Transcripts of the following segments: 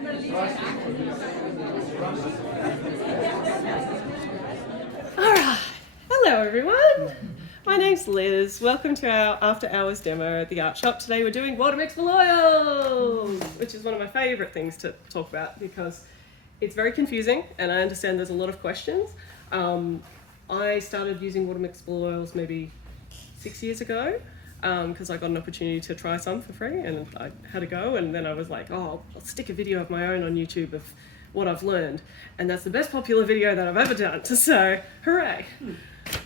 Alright, hello everyone. My name's Liz. Welcome to our after hours demo at the art shop. Today we're doing Water-Mixable Oils, which is one of my favourite things to talk about because it's very confusing and I understand there's a lot of questions. I started using Water-Mixable Oils maybe 6 years ago because I got an opportunity to try some for free and I had a go, and then I was like, oh, I'll stick a video of my own on YouTube of what I've learned, and that's the best popular video that I've ever done, so hooray.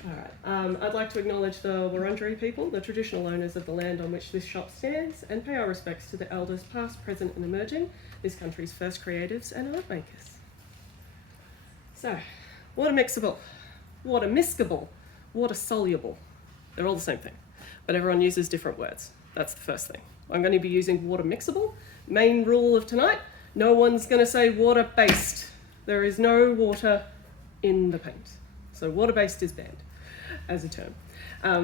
Alright, I'd like to acknowledge the Wurundjeri people, the traditional owners of the land on which this shop stands, and pay our respects to the elders past, present and emerging, this country's first creatives and art makers. So, water-mixable, water-miscable, water-soluble, they're all the same thing, but everyone uses different words. That's the first thing. I'm going to be using water-mixable. Main rule of tonight, no one's going to say water-based. There is no water in the paint. So water-based is banned as a term.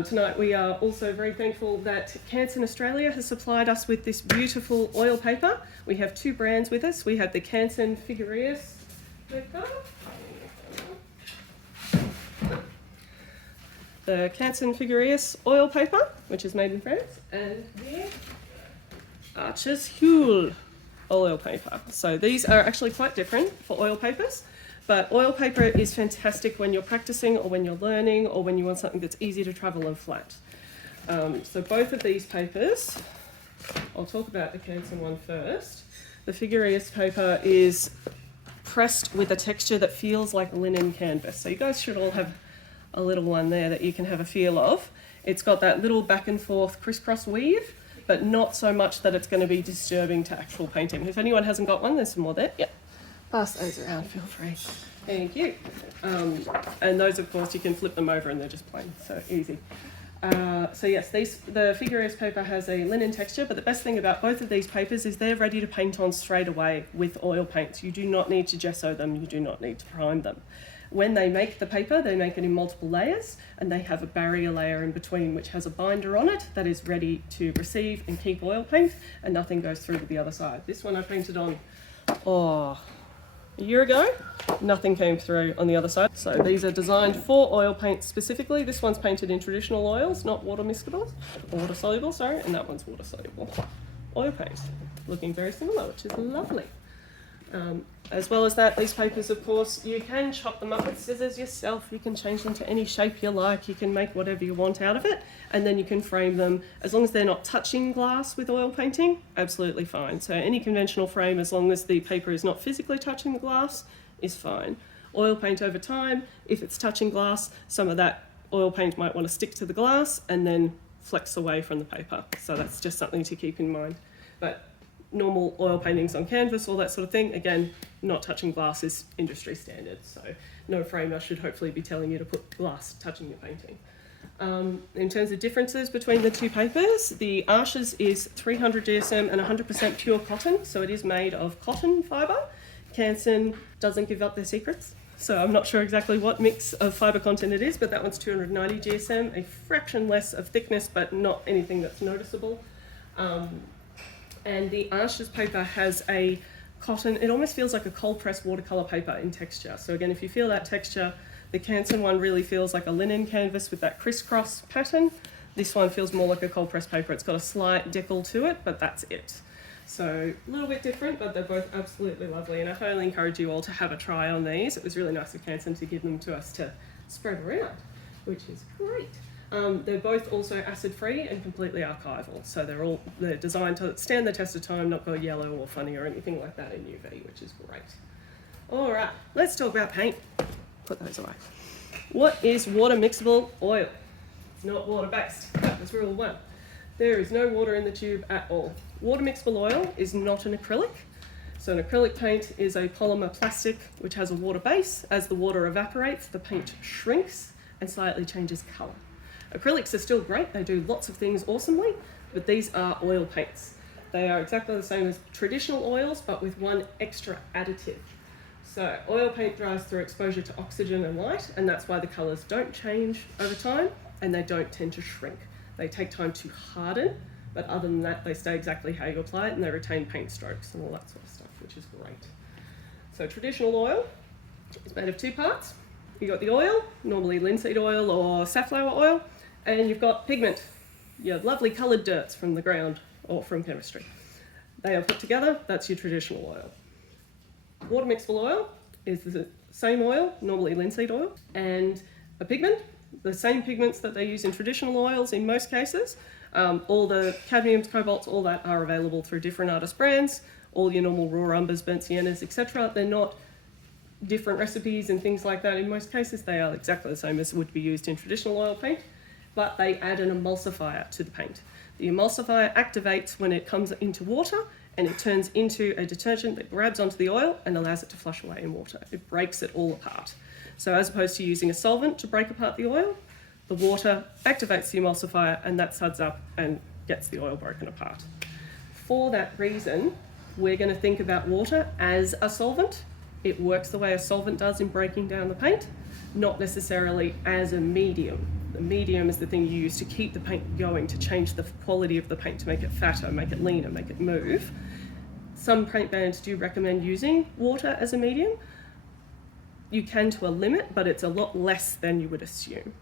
Tonight we are also very thankful that Canson Australia has supplied us with this beautiful oil paper. We have two brands with us. We have the Canson Figueres paper. The Canson Figueres oil paper, which is made in France, and the Arches Huile oil paper. So these are actually quite different for oil papers, but oil paper is fantastic when you're practicing or when you're learning or when you want something that's easy to travel and flat. So both of these papers, I'll talk about the Canson one first. The Figueres paper is pressed with a texture that feels like linen canvas. So you guys should all have a little one there that you can have a feel of. It's got that little back and forth crisscross weave, but not so much that it's going to be disturbing to actual painting. If anyone hasn't got one, there's some more there. Yep. Pass those around, feel free. Thank you. And those, of course, you can flip them over and they're just plain, so easy. So yes, the Figueres paper has a linen texture, but the best thing about both of these papers is they're ready to paint on straight away with oil paints. You do not need to gesso them, you do not need to prime them. When they make the paper, they make it in multiple layers, and they have a barrier layer in between which has a binder on it that is ready to receive and keep oil paint, and nothing goes through to the other side. This one I painted on, a year ago. Nothing came through on the other side. So these are designed for oil paint specifically. This one's painted in traditional oils, not water-miscable, water-soluble, sorry, and that one's water-soluble. Oil paint, looking very similar, which is lovely. As well as that, these papers, of course, you can chop them up with scissors yourself. You can change them to any shape you like. You can make whatever you want out of it, and then you can frame them. As long as they're not touching glass with oil painting, absolutely fine. So any conventional frame, as long as the paper is not physically touching the glass, is fine. Oil paint over time, if it's touching glass, some of that oil paint might want to stick to the glass and then flex away from the paper. So that's just something to keep in mind. But normal oil paintings on canvas, all that sort of thing, again, not touching glass is industry standard, so no framer should hopefully be telling you to put glass touching your painting. In terms of differences between the two papers, the Arches is 300 GSM and 100% pure cotton, so it is made of cotton fibre. Canson doesn't give up their secrets, so I'm not sure exactly what mix of fibre content it is, but that one's 290 GSM, a fraction less of thickness, but not anything that's noticeable. And the Arches paper has a cotton, it almost feels like a cold pressed watercolour paper in texture. So again, if you feel that texture, the Canson one really feels like a linen canvas with that crisscross pattern. This one feels more like a cold pressed paper. It's got a slight decal to it, but that's it. So a little bit different, but they're both absolutely lovely. And I highly encourage you all to have a try on these. It was really nice of Canson to give them to us to spread around, which is great. They're both also acid-free and completely archival, so they're designed to stand the test of time, not go yellow or funny or anything like that in UV, which is great. All right, let's talk about paint. Put those away. What is water-mixable oil? It's not water-based. That was rule one. There is no water in the tube at all. Water-mixable oil is not an acrylic. So an acrylic paint is a polymer plastic which has a water base. As the water evaporates, the paint shrinks and slightly changes colour. Acrylics are still great, they do lots of things awesomely, but these are oil paints. They are exactly the same as traditional oils, but with one extra additive. So oil paint dries through exposure to oxygen and light, and that's why the colours don't change over time, and they don't tend to shrink. They take time to harden, but other than that, they stay exactly how you apply it, and they retain paint strokes and all that sort of stuff, which which is great. So traditional oil is made of two parts. You've got the oil, normally linseed oil or safflower oil, and you've got pigment, your lovely coloured dirts from the ground or from chemistry. They are put together, that's your traditional oil. Water-mixable oil is the same oil, normally linseed oil, and a pigment, the same pigments that they use in traditional oils in most cases. All the cadmiums, cobalts, all that are available through different artist brands, all your normal raw umbers, burnt siennas, etc. They're not different recipes and things like that. In most cases, they are exactly the same as would be used in traditional oil paint, but they add an emulsifier to the paint. The emulsifier activates when it comes into water, and it turns into a detergent that grabs onto the oil and allows it to flush away in water. It breaks it all apart. So as opposed to using a solvent to break apart the oil, the water activates the emulsifier and that suds up and gets the oil broken apart. For that reason, we're going to think about water as a solvent. It works the way a solvent does in breaking down the paint, not necessarily as a medium. The medium is the thing you use to keep the paint going, to change the quality of the paint, to make it fatter, make it leaner, make it move. Some paint brands do recommend using water as a medium. You can to a limit, but it's a lot less than you would assume.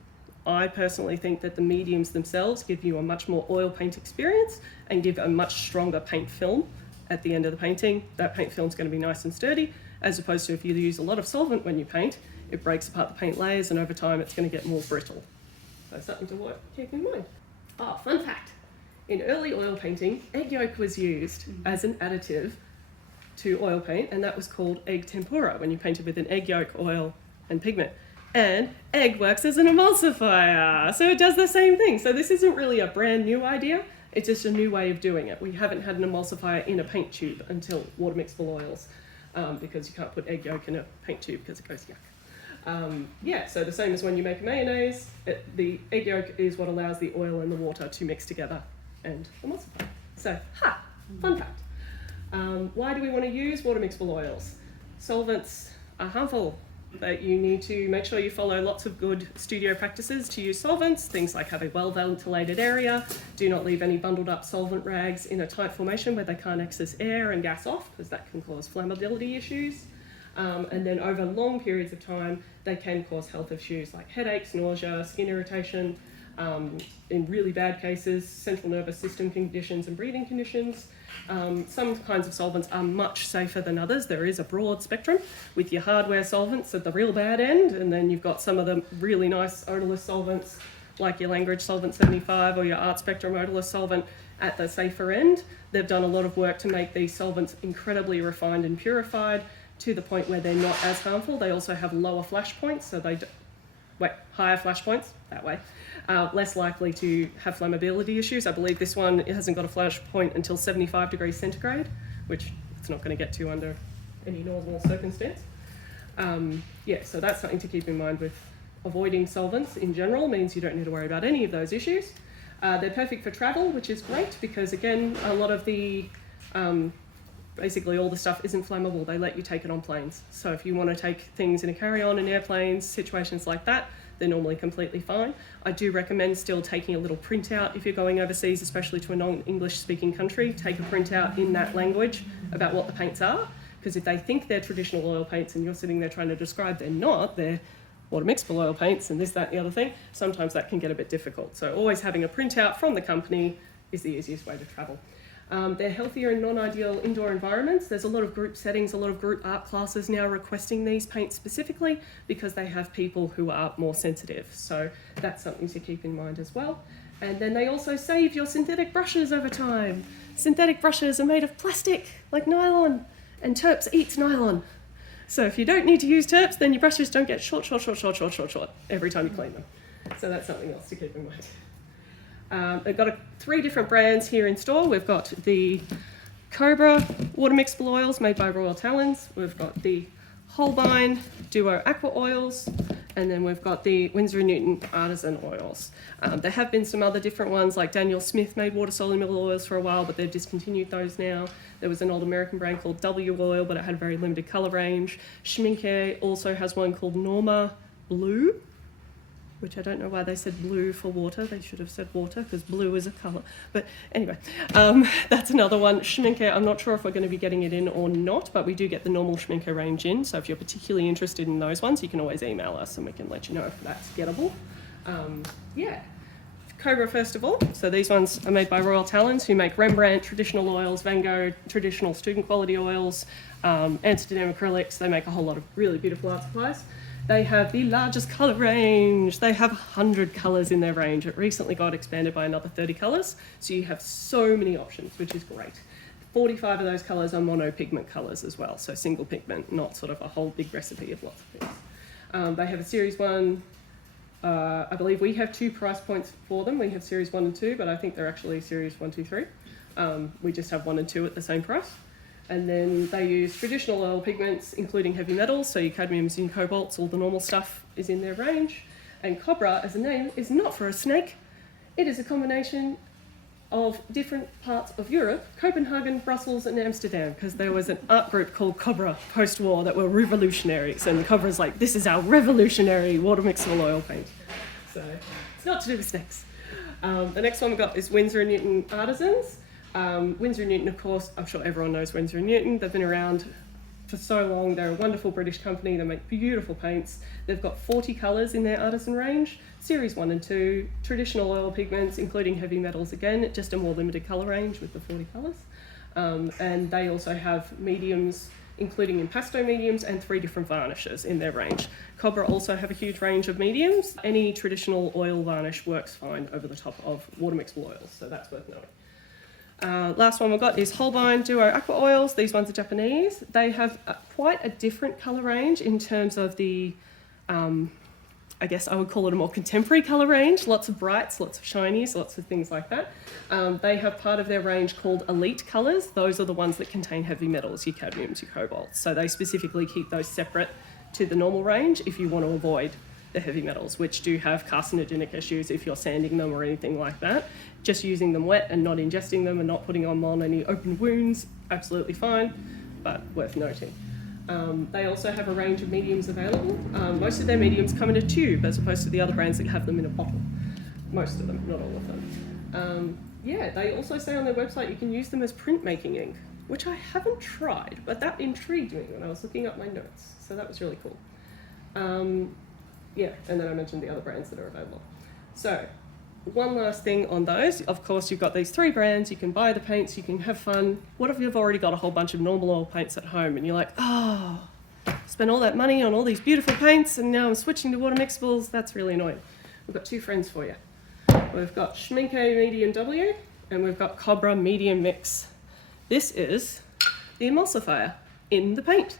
I personally think that the mediums themselves give you a much more oil paint experience and give a much stronger paint film at the end of the painting. That paint film is going to be nice and sturdy, as opposed to if you use a lot of solvent when you paint, it breaks apart the paint layers and over time it's going to get more brittle. So something to keep in mind. Oh, fun fact. In early oil painting, egg yolk was used as an additive to oil paint, and that was called egg tempera, when you painted with an egg yolk, oil and pigment. And egg works as an emulsifier, so it does the same thing. So this isn't really a brand new idea, it's just a new way of doing it. We haven't had an emulsifier in a paint tube until water-mixable oils, because you can't put egg yolk in a paint tube because it goes yuck. Yeah, so the same as when you make a mayonnaise, the egg yolk is what allows the oil and the water to mix together and emulsify. So, fun fact. Why do we want to use water-mixable oils? Solvents are harmful, but you need to make sure you follow lots of good studio practices to use solvents, things like have a well-ventilated area, do not leave any bundled up solvent rags in a tight formation where they can't access air and gas off, because that can cause flammability issues. And then over long periods of time, they can cause health issues like headaches, nausea, skin irritation, in really bad cases, central nervous system conditions and breathing conditions. Some kinds of solvents are much safer than others. There is a broad spectrum with your hardware solvents at the real bad end, and then you've got some of the really nice odorless solvents like your Langridge Solvent 75 or your Art Spectrum odorless solvent at the safer end. They've done a lot of work to make these solvents incredibly refined and purified to the point where they're not as harmful. They also have lower flash points, so higher flash points, that way. Less likely to have flammability issues. I believe this one, it hasn't got a flash point until 75 degrees centigrade, which it's not going to get to under any normal circumstance. Yeah, so that's something to keep in mind with avoiding solvents in general, means you don't need to worry about any of those issues. They're perfect for travel, which is great because, again, a lot of the basically all the stuff isn't flammable. They let you take it on planes. So if you want to take things in a carry-on in airplanes, situations like that, they're normally completely fine. I do recommend still taking a little printout if you're going overseas, especially to a non-English speaking country. Take a printout in that language about what the paints are, because if they think they're traditional oil paints and you're sitting there trying to describe they're not, they're water-mixable oil paints and this, that, and the other thing, sometimes that can get a bit difficult. So always having a printout from the company is the easiest way to travel. They're healthier in non-ideal indoor environments. There's a lot of group settings, a lot of group art classes now requesting these paints specifically because they have people who are more sensitive. So that's something to keep in mind as well. And then they also save your synthetic brushes over time. Synthetic brushes are made of plastic, like nylon, and terps eats nylon. So if you don't need to use terps, then your brushes don't get short every time you clean them. So that's something else to keep in mind. They've got 3 different brands here in store. We've got the Cobra Water-Mixable Oils made by Royal Talons. We've got the Holbein Duo Aqua Oils, and then we've got the Winsor & Newton Artisan Oils. There have been some other different ones, like Daniel Smith made water-soluble oils for a while, but they've discontinued those now. There was an old American brand called W Oil, but it had a very limited colour range. Schminke also has one called Norma Blue. which I don't know why they said blue for water. They should have said water because blue is a colour. But anyway, that's another one. Schminke, I'm not sure if we're going to be getting it in or not, but we do get the normal Schminke range in. So if you're particularly interested in those ones, you can always email us and we can let you know if that's gettable. Yeah. Cobra, first of all. So these ones are made by Royal Talons, who make Rembrandt, traditional oils, Van Gogh, traditional student quality oils, Amsterdam acrylics. They make a whole lot of really beautiful art supplies. They have the largest colour range. They have 100 colours in their range. It recently got expanded by another 30 colours. So you have so many options, which is great. 45 of those colours are monopigment colours as well. So single pigment, not sort of a whole big recipe of lots of things. They have a series 1. I believe we have 2 price points for them. We have series 1 and 2, but I think they're actually series 1, 2, 3. We just have 1 and 2 at the same price. And then they use traditional oil pigments, including heavy metals, so your cadmiums and cobalts, all the normal stuff is in their range. And Cobra, as a name, is not for a snake. It is a combination of different parts of Europe, Copenhagen, Brussels, and Amsterdam, because there was an art group called Cobra post-war that were revolutionaries, and Cobra's like, this is our revolutionary water-mixable oil paint. So it's not to do with snakes. The next one we've got is Winsor & Newton Artisans. Winsor & Newton, of course, I'm sure everyone knows Winsor & Newton. They've been around for so long. They're a wonderful British company. They make beautiful paints. They've got 40 colours in their artisan range, series 1 and 2, traditional oil pigments, including heavy metals again, just a more limited colour range with the 40 colours. And they also have mediums, including impasto mediums and 3 different varnishes in their range. Cobra also have a huge range of mediums. Any traditional oil varnish works fine over the top of water-mixable oils, so that's worth knowing. Last one we've got is Holbein Duo Aqua Oils. These ones are Japanese. They have quite a different colour range in terms of the, I guess I would call it a more contemporary colour range. Lots of brights, lots of shinies, lots of things like that. They have part of their range called Elite Colours. Those are the ones that contain heavy metals, your cadmiums, your cobalts. So they specifically keep those separate to the normal range if you want to avoid the heavy metals, which do have carcinogenic issues if you're sanding them or anything like that. Just using them wet and not ingesting them and not putting them on any open wounds, absolutely fine, but worth noting. They also have a range of mediums available. Most of their mediums come in a tube as opposed to the other brands that have them in a bottle. Most of them, not all of them. Yeah, they also say on their website you can use them as printmaking ink, which I haven't tried, but that intrigued me when I was looking up my notes, so that was really cool. Yeah, and then I mentioned the other brands that are available. So, one last thing on those. Of course, you've got these 3 brands. You can buy the paints, you can have fun. What if you've already got a whole bunch of normal oil paints at home and you're like, oh, spent all that money on all these beautiful paints and now I'm switching to water mixables? That's really annoying. We've got 2 friends for you. We've got Schminke Medium W and we've got Cobra Medium Mix. This is the emulsifier in the paint.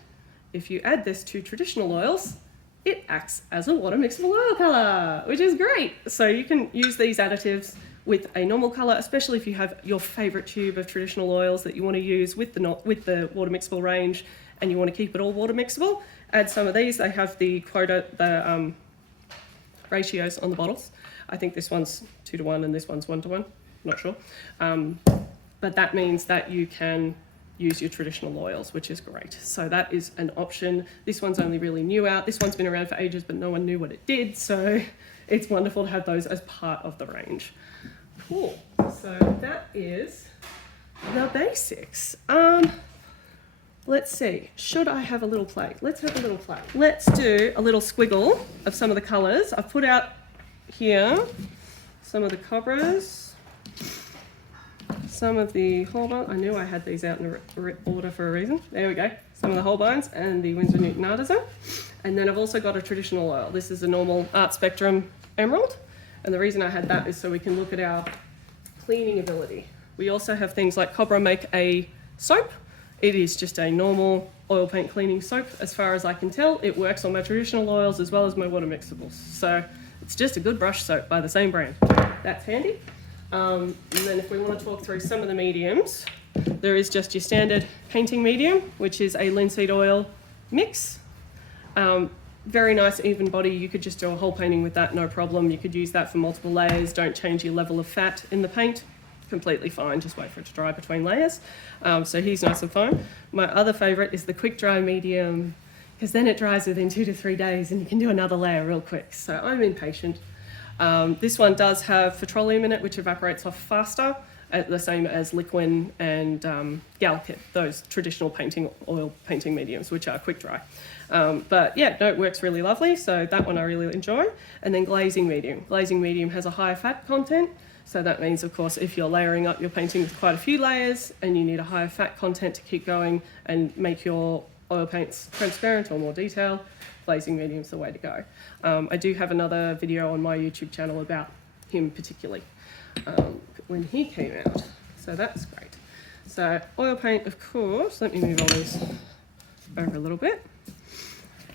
If you add this to traditional oils, it acts as a water-mixable oil colour, which is great. So you can use these additives with a normal colour, especially if you have your favourite tube of traditional oils that you want to use with the water-mixable range and you want to keep it all water-mixable. Add some of these. They have the quota, the ratios on the bottles. I think this one's 2:1 and this one's 1:1, not sure. But that means that you can use your traditional oils, which is great. So that is an option. This one's only really new out. This one's been around for ages, but no one knew what it did. So it's wonderful to have those as part of the range. Cool. So that is the basics. Let's see. Should I have a little plate? Let's have a little plate. Let's do a little squiggle of some of the colours. I've put out here some of the Cobras. Some of the Holbein, I knew I had these out in order for a reason. There we go. Some of the Holbeins and the Winsor & Newton Artisan. And then I've also got a traditional oil. This is a normal Art Spectrum Emerald. And the reason I had that is so we can look at our cleaning ability. We also have things like Cobra make a soap. It is just a normal oil paint cleaning soap. As far as I can tell, it works on my traditional oils as well as my water mixables. So it's just a good brush soap by the same brand. That's handy. And then if we want to talk through some of the mediums, there is just your standard painting medium, which is a linseed oil mix. Very nice even body. You could just do a whole painting with that, no problem. You could use that for multiple layers. Don't change your level of fat in the paint. Completely fine. Just wait for it to dry between layers. So he's nice and fine. My other favourite is the quick dry medium. because then it dries within 2 to 3 days and you can do another layer real quick. So I'm impatient. This one does have petroleum in it, which evaporates off faster, the same as liquid and Galkit, those traditional oil painting mediums, which are quick dry. But yeah, no, it works really lovely. So that one I really enjoy. And then glazing medium. Glazing medium has a higher fat content. So that means, of course, if you're layering up your painting with quite a few layers and you need a higher fat content to keep going and make your oil paints transparent or more detailed, glazing medium's the way to go. I do have another video on my YouTube channel about him particularly when he came out. So that's great. So oil paint, of course, let me move all these over a little bit.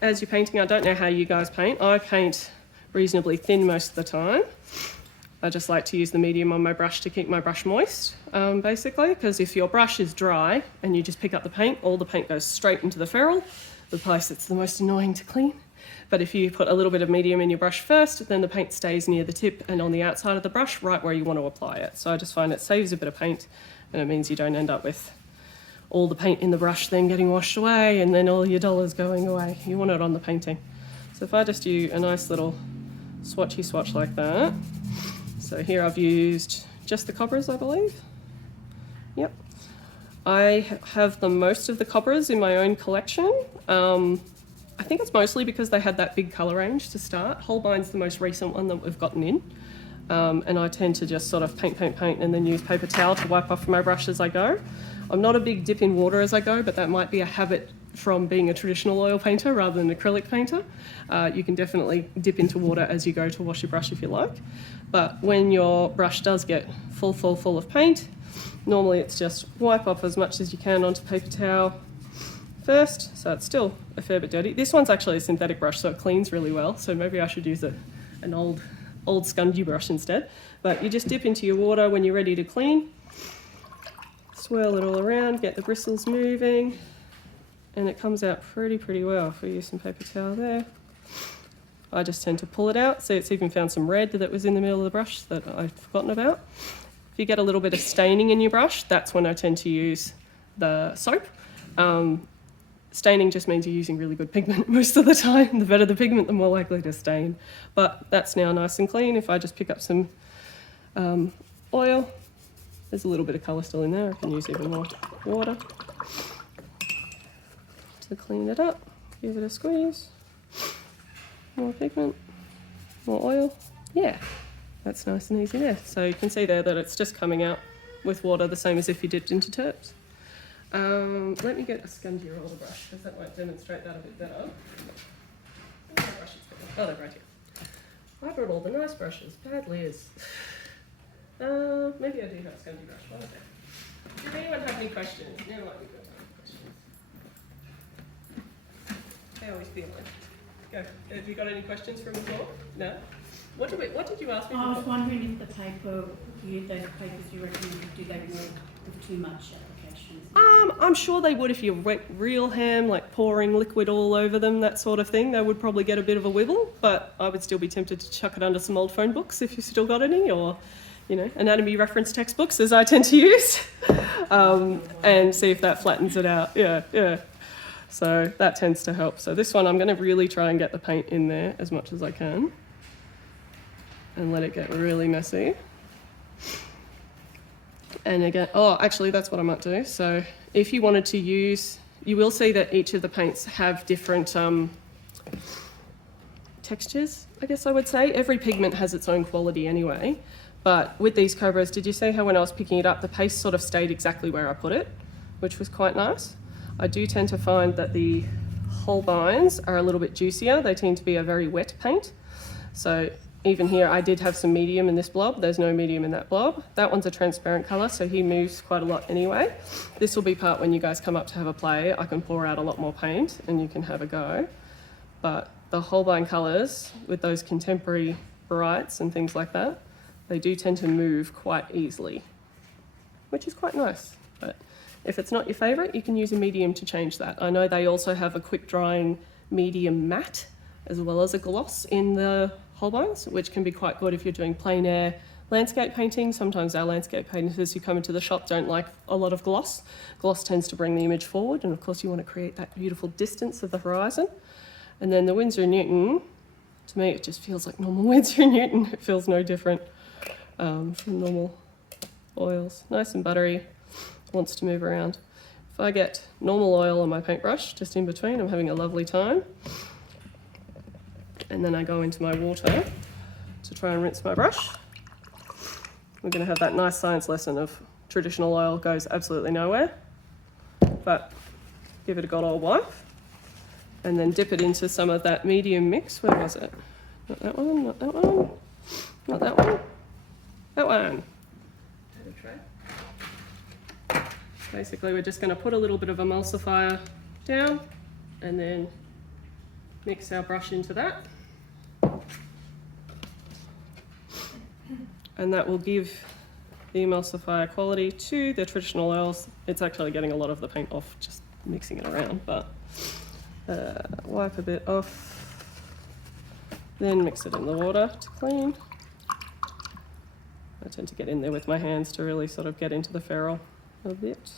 As you're painting, I don't know how you guys paint. I paint reasonably thin most of the time. I just like to use the medium on my brush to keep my brush moist, basically, because if your brush is dry and you just pick up the paint, all the paint goes straight into the ferrule, the place that's the most annoying to clean. But if you put a little bit of medium in your brush first, then the paint stays near the tip and on the outside of the brush, right where you want to apply it. So I just find it saves a bit of paint, and it means you don't end up with all the paint in the brush then getting washed away and then all your dollars going away. You want it on the painting. So if I just do a nice little swatchy swatch like that. So here I've used just the cobras, I believe. Yep. I have the most of the cobras in my own collection. I think it's mostly because they had that big colour range to start. Holbein's the most recent one that we've gotten in. And I tend to just sort of paint and then use paper towel to wipe off my brush as I go. I'm not a big dip in water as I go, but that might be a habit from being a traditional oil painter rather than an acrylic painter. You can definitely dip into water as you go to wash your brush if you like. But when your brush does get full of paint, normally it's just wipe off as much as you can onto paper towel first. So it's still a fair bit dirty. This one's actually a synthetic brush, so it cleans really well. So maybe I should use an old scungy brush instead. But you just dip into your water when you're ready to clean. Swirl it all around, get the bristles moving, and it comes out pretty well if we use some paper towel there. I just tend to pull it out. See, it's even found some red that was in the middle of the brush that I'd forgotten about. If you get a little bit of staining in your brush, that's when I tend to use the soap. Staining just means you're using really good pigment most of the time. The better the pigment, the more likely to stain. But that's now nice and clean. If I just pick up some oil, there's a little bit of colour still in there. I can use even more water to clean it up. Give it a squeeze. More pigment, more oil. Yeah, that's nice and easy there. So you can see there that it's just coming out with water, the same as if you dipped into terps. Let me get a scungy roller brush because that might demonstrate that a bit better. Oh, they're right here. I brought all the nice brushes. Bad Liz. Maybe I do have a scungy brush. What is that? Does anyone have any questions? No, like we don't have questions. How are we feeling? Go. Have you got any questions from the floor? No? What did you ask me? I was wondering if the paper, those papers you recommend, do they work with too much applications? I'm sure they would if you wet real ham, like pouring liquid all over them, that sort of thing. They would probably get a bit of a wibble, but I would still be tempted to chuck it under some old phone books if you've still got any, or, you know, anatomy reference textbooks, as I tend to use, and see if that flattens it out. Yeah. So that tends to help. So this one, I'm going to really try and get the paint in there as much as I can and let it get really messy. And again, oh, actually, that's what I might do. So if you wanted to use, you will see that each of the paints have different textures, I guess I would say. Every pigment has its own quality anyway. But with these Cobras, did you see how when I was picking it up, the paste sort of stayed exactly where I put it, which was quite nice. I do tend to find that the Holbeins are a little bit juicier. They tend to be a very wet paint. So even here, I did have some medium in this blob. There's no medium in that blob. That one's a transparent colour, so he moves quite a lot anyway. This will be part when you guys come up to have a play. I can pour out a lot more paint and you can have a go. But the Holbein colours, with those contemporary brights and things like that, they do tend to move quite easily, which is quite nice. But if it's not your favourite, you can use a medium to change that. I know they also have a quick drying medium matte as well as a gloss in the Holbeins, which can be quite good if you're doing plein air, landscape painting. Sometimes our landscape painters who come into the shop don't like a lot of gloss. Gloss tends to bring the image forward, and of course you want to create that beautiful distance of the horizon. And then the Winsor & Newton, to me it just feels like normal Winsor & Newton. It feels no different from normal oils. Nice and buttery, wants to move around. If I get normal oil on my paintbrush just in between, I'm having a lovely time. And then I go into my water to try and rinse my brush. We're going to have that nice science lesson of traditional oil goes absolutely nowhere, but give it a good old wipe, and then dip it into some of that medium mix. Where was it? Not that one, not that one, not that one, that one. Basically, we're just going to put a little bit of emulsifier down and then mix our brush into that. And that will give the emulsifier quality to the traditional oils. It's actually getting a lot of the paint off just mixing it around, but wipe a bit off, then mix it in the water to clean. I tend to get in there with my hands to really sort of get into the ferrule a bit.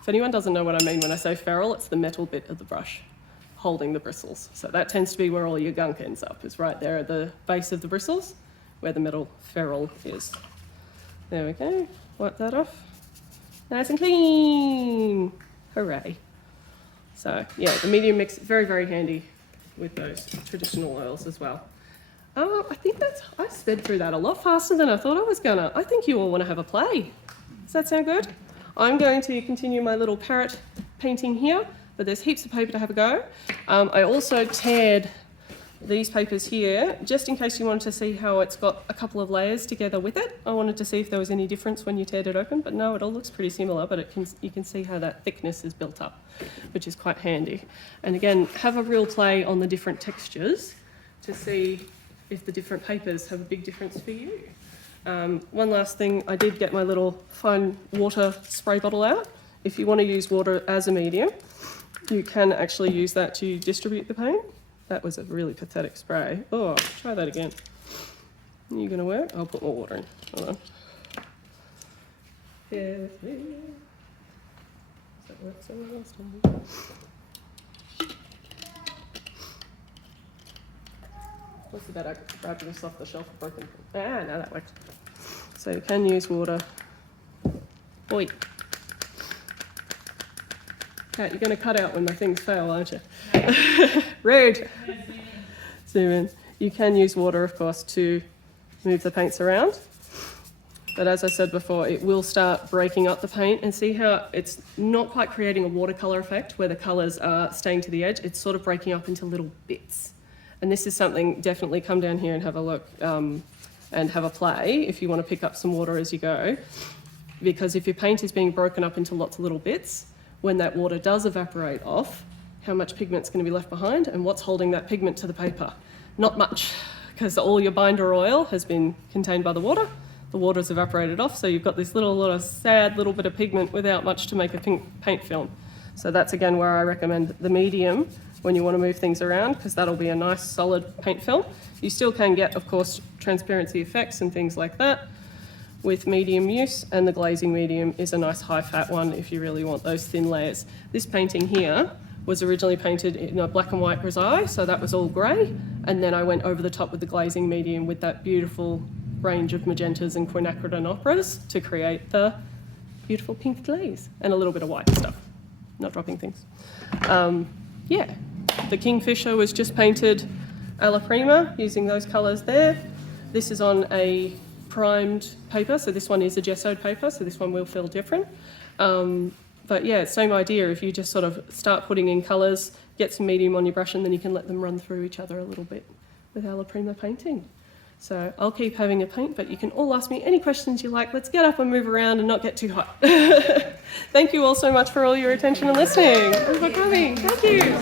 If anyone doesn't know what I mean when I say ferrule, it's the metal bit of the brush holding the bristles. So that tends to be where all your gunk ends up, is right there at the base of the bristles, where the metal ferrule is. There we go, wipe that off. Nice and clean, hooray. So yeah, the medium mix, very, very handy with those traditional oils as well. I think I sped through that a lot faster than I thought I was gonna. I think you all wanna have a play. Does that sound good? I'm going to continue my little parrot painting here, but there's heaps of paper to have a go. I also teared these papers here, just in case you wanted to see how it's got a couple of layers together with it. I wanted to see if there was any difference when you teared it open, but no, it all looks pretty similar, but you can see how that thickness is built up, which is quite handy. And again, have a real play on the different textures to see if the different papers have a big difference for you. One last thing, I did get my little fine water spray bottle out. If you want to use water as a medium, you can actually use that to distribute the paint. That was a really pathetic spray. Oh, try that again. Are you going to work? I'll put more water in. Hold on. Bear with me. Does that work so well last time? What's the better? Grabbing this off the shelf or broken? Ah, no, that works. So you can use water. Oi. Kat, you're going to cut out when my things fail, aren't you? Rude. Zoom in. You can use water, of course, to move the paints around. But as I said before, it will start breaking up the paint, and see how it's not quite creating a watercolour effect where the colours are staying to the edge. It's sort of breaking up into little bits. And this is something, definitely come down here and have a look and have a play if you want to pick up some water as you go. Because if your paint is being broken up into lots of little bits, when that water does evaporate off, how much pigment's going to be left behind and what's holding that pigment to the paper? Not much, because all your binder oil has been contained by the water. The water's evaporated off, so you've got this little sad little bit of pigment without much to make a pink paint film. So that's again where I recommend the medium when you want to move things around, because that'll be a nice solid paint film. You still can get, of course, transparency effects and things like that with medium use, and the glazing medium is a nice high fat one if you really want those thin layers. This painting here was originally painted in a black and white grisaille, so that was all grey, and then I went over the top with the glazing medium with that beautiful range of magentas and quinacridone and operas to create the beautiful pink glaze, and a little bit of white stuff, not dropping things. Yeah, the Kingfisher was just painted a la prima using those colours there. This is on a primed paper, so this one is a gessoed paper, so this one will feel different. But yeah, same idea. If you just sort of start putting in colours, get some medium on your brush, and then you can let them run through each other a little bit with a la prima painting. So I'll keep having a paint, but you can all ask me any questions you like. Let's get up and move around and not get too hot. Thank you all so much for all your attention and listening, and for coming. Thank you.